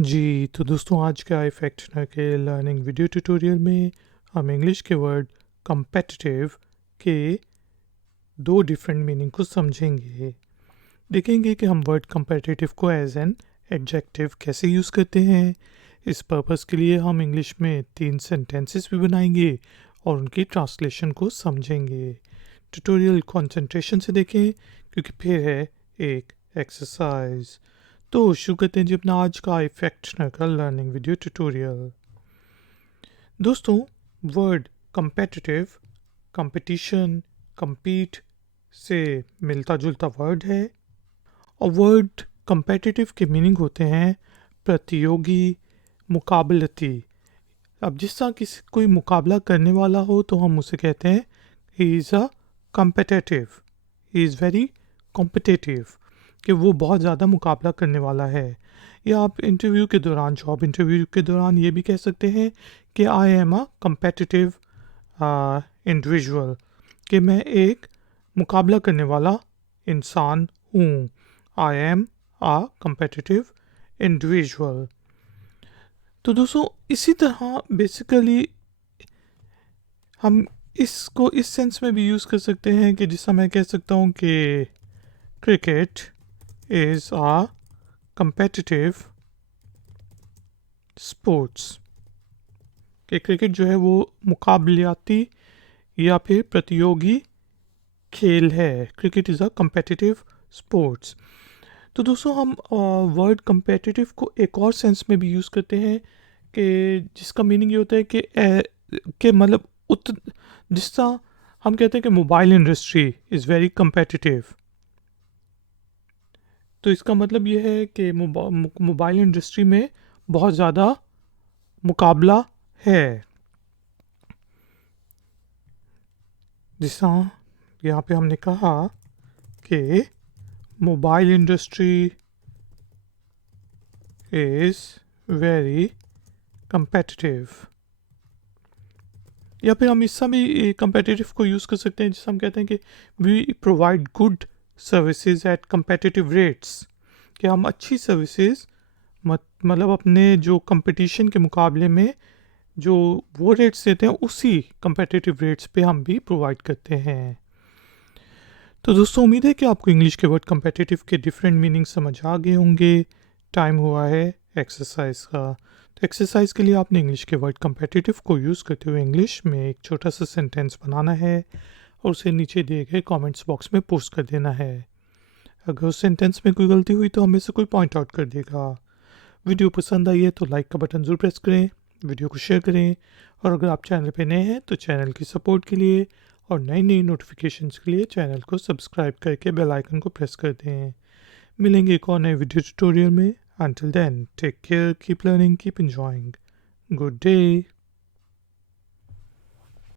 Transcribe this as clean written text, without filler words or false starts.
जी, तो दोस्तों आज का इफेक्टनर के लर्निंग वीडियो ट्यूटोरियल में हम इंग्लिश के वर्ड कम्पेटिटिव के दो डिफरेंट मीनिंग को समझेंगे। देखेंगे कि हम वर्ड कम्पेटिटिव को एज एन एडजेक्टिव कैसे यूज़ करते हैं। इस पर्पस के लिए हम इंग्लिश में 3 सेंटेंसेस भी बनाएंगे और उनकी ट्रांसलेशन को समझेंगे। ट्यूटोरियल कंसंट्रेशन से देखें क्योंकि फिर है एक एक्सरसाइज। तो शुरू करते हैं जी अपना आज का इफेक्टनर का लर्निंग वीडियो ट्यूटोरियल। दोस्तों वर्ड कम्पेटिटिव कंपटीशन compete से मिलता जुलता वर्ड है और वर्ड कम्पेटिटिव के मीनिंग होते हैं प्रतियोगी, मुकाबलती। अब जिस तरह किसी कोई मुकाबला करने वाला हो तो हम उसे कहते हैं he is a competitive, he is very competitive, कि वो बहुत ज़्यादा मुकाबला करने वाला है। या आप इंटरव्यू के दौरान, जॉब इंटरव्यू के दौरान ये भी कह सकते हैं कि I am a competitive individual, कि मैं एक मुकाबला करने वाला इंसान हूँ। I am a competitive individual. तो दोस्तों इसी तरह बेसिकली हम इसको इस सेंस में भी यूज़ कर सकते हैं कि जिससे मैं कह सकता हूँ कि cricket is a competitive sports, कि क्रिकेट जो है वो मुकाबलियाती या फिर प्रतियोगी खेल है। Cricket is a competitive sports. तो दोस्तों हम वर्ड competitive को एक और सेंस में भी यूज़ करते हैं कि जिसका मीनिंग ये होता है कि मतलब जिसका हम कहते हैं कि mobile industry is very competitive। तो इसका मतलब ये है कि मोबाइल इंडस्ट्री में बहुत ज़्यादा मुकाबला है। जिस यहाँ पे हमने कहा कि mobile industry is very competitive, या फिर हम इससे भी competitive को यूज़ कर सकते हैं जिससे हम कहते हैं कि we provide good services at competitive rates, कि हम अच्छी सर्विसेज मतलब अपने जो कंपटीशन के मुकाबले में जो वो रेट्स देते हैं उसी कंपेटिटिव रेट्स पे हम भी प्रोवाइड करते हैं। तो दोस्तों उम्मीद है कि आपको इंग्लिश के वर्ड कंपेटिटिव के डिफरेंट मीनिंग समझ आ गए होंगे। टाइम हुआ है एक्सरसाइज का। तो एक्सरसाइज के लिए आपने इंग्लिश के वर्ड कंपेटिटिव को यूज़ करते हुए इंग्लिश में एक छोटा सा सेंटेंस बनाना है और उसे नीचे दिए गए कॉमेंट्स बॉक्स में पोस्ट कर देना है। अगर उस सेंटेंस में कोई गलती हुई तो हमें से कोई पॉइंट आउट कर देगा। वीडियो पसंद आई है तो लाइक का बटन ज़रूर प्रेस करें, वीडियो को शेयर करें और अगर आप चैनल पे नए हैं तो चैनल की सपोर्ट के लिए और नई नई नोटिफिकेशंस के लिए चैनल को सब्सक्राइब करके बेल आइकन को प्रेस कर दें। मिलेंगे एक और नए वीडियो ट्यूटोरियल में। Until then, take care, keep learning, keep enjoying. Good day.